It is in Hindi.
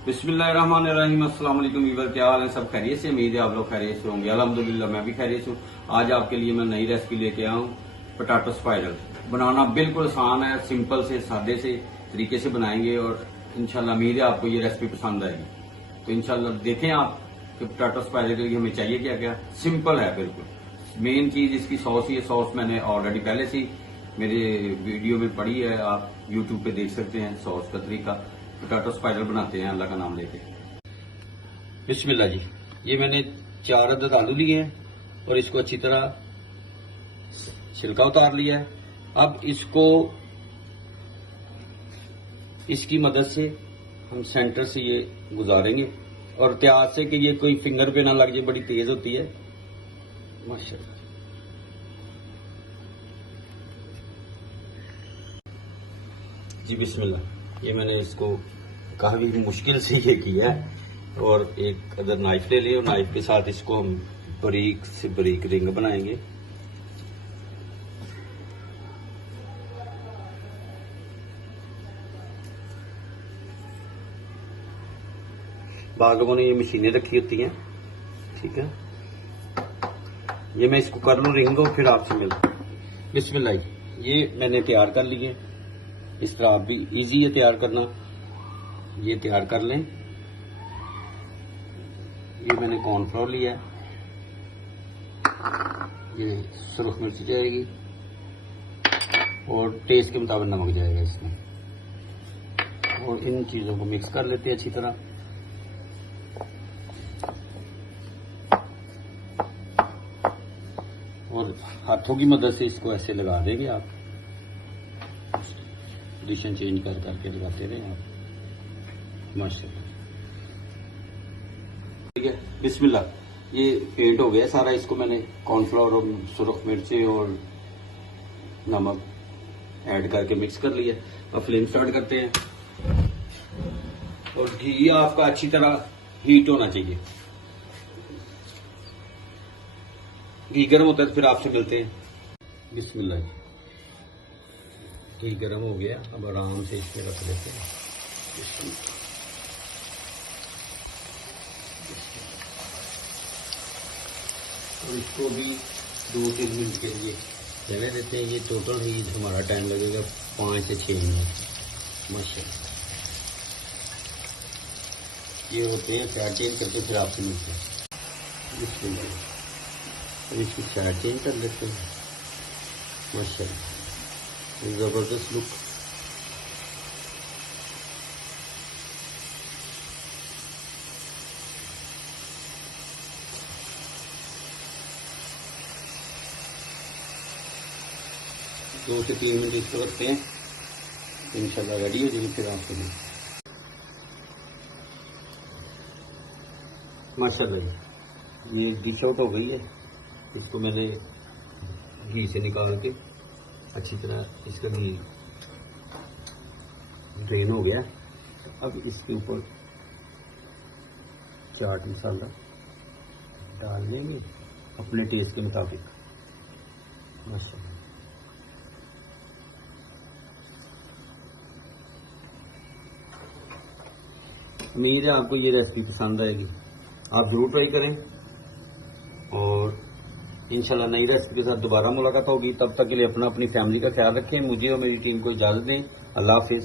बिस्मिल्लाहिर्रहमानिर्रहीम। अस्सलाम वालेकुम वीवर, क्या हाल है? सब खैरियत से? उम्मीद है आप लोग खैरियत से होंगे। अल्हम्दुलिल्लाह मैं भी खैरियत हूँ। आज आपके लिए मैं नई रेसिपी लेके आया हूँ, पोटैटो स्पाइरल। बनाना बिल्कुल आसान है, सिंपल से सादे से तरीके से बनाएंगे और इंशाल्लाह उम्मीद है आपको ये रेसिपी पसंद आएगी। तो इंशाल्लाह देखें आप कि पोटैटो स्पाइरल के लिए हमें चाहिए क्या क्या। सिंपल है बिल्कुल। मेन चीज इसकी सॉस ही है। सॉस मैंने ऑलरेडी पहले से मेरे वीडियो में पड़ी है, आप यूट्यूब पे देख सकते हैं सॉस का तरीका। पोटैटो स्पाइरल बनाते हैं अल्लाह का नाम लेके। बिस्मिल्लाह जी। ये मैंने 4 अदद आलू लिए हैं और इसको अच्छी तरह छिलका उतार लिया है। अब इसको इसकी मदद से हम सेंटर से ये गुजारेंगे और एहतियात से कि ये कोई फिंगर पे ना लग जाए, बड़ी तेज होती है। माशाल्लाह जी। बिस्मिल्लाह। ये मैंने इसको काफी मुश्किल से ये किया है और एक अदर नाइफ ले लिया और नाइफ के साथ इसको हम बारीक से बारीक रिंग बनाएंगे। बाग लोगों ने ये मशीनें रखी होती हैं, ठीक है। ये मैं इसको कर लूं रिंग और फिर आपसे मिलता हूं। बिस्मिल्लाह। ये मैंने तैयार कर लिए। इस तरह आप भी इजी है तैयार करना, ये तैयार कर लें। ये मैंने कॉर्नफ्लोर लिया है, ये सुरख मिर्च जाएगी और टेस्ट के मुताबिक नमक जाएगा इसमें। और इन चीजों को मिक्स कर लेते हैं अच्छी तरह। और हाथों की मदद से इसको ऐसे लगा देंगे आप, पोजीशन चेंज कर करके लगाते रहे आप। माशाल्लाह। ठीक है। बिस्मिल्लाह। ये पेंट हो गया सारा। इसको मैंने कॉर्नफ्लोर और सुरख मिर्ची और नमक ऐड करके मिक्स कर लिया। अब फ्लेम स्टार्ट करते हैं और घी आपका अच्छी तरह हीट होना चाहिए। घी गर्म होता है तो फिर आपसे मिलते हैं। बिस्मिल्लाह। घी गर्म हो गया, अब आराम से इसमें रख देते हैं। और इसको भी 2-3 मिनट के लिए रहने देते हैं। ये टोटल ही हमारा टाइम लगेगा 5 से 6 मिनट। माशाल्लाह। ये होते हैं साइड चेंज करके फिर आपसे मिलते हैं। बिस्मिल्लाह। अब इसकी साइड चेंज कर लेते हैं। माशाल्लाह जबरदस्त लुक। दो से 3 मिनट इसको रखते हैं, इंशाल्लाह रेडी हो जाएगी फिर आपके लिए। माशाल्लाह ये डिश आउट हो गई है। इसको मैंने घी से निकाल के अच्छी तरह इसका घी ड्रेन हो गया। अब इसके ऊपर चाट मसाला डाल देंगे अपने टेस्ट के मुताबिक। माशाल्लाह। उम्मीद है आपको ये रेसिपी पसंद आएगी। आप जरूर ट्राई करें और इंशाल्लाह नई रेसिपी के साथ दोबारा मुलाकात होगी। तब तक के लिए अपनी फैमिली का ख्याल रखें। मुझे और मेरी टीम को इजाजत दें। अल्लाह हाफिज।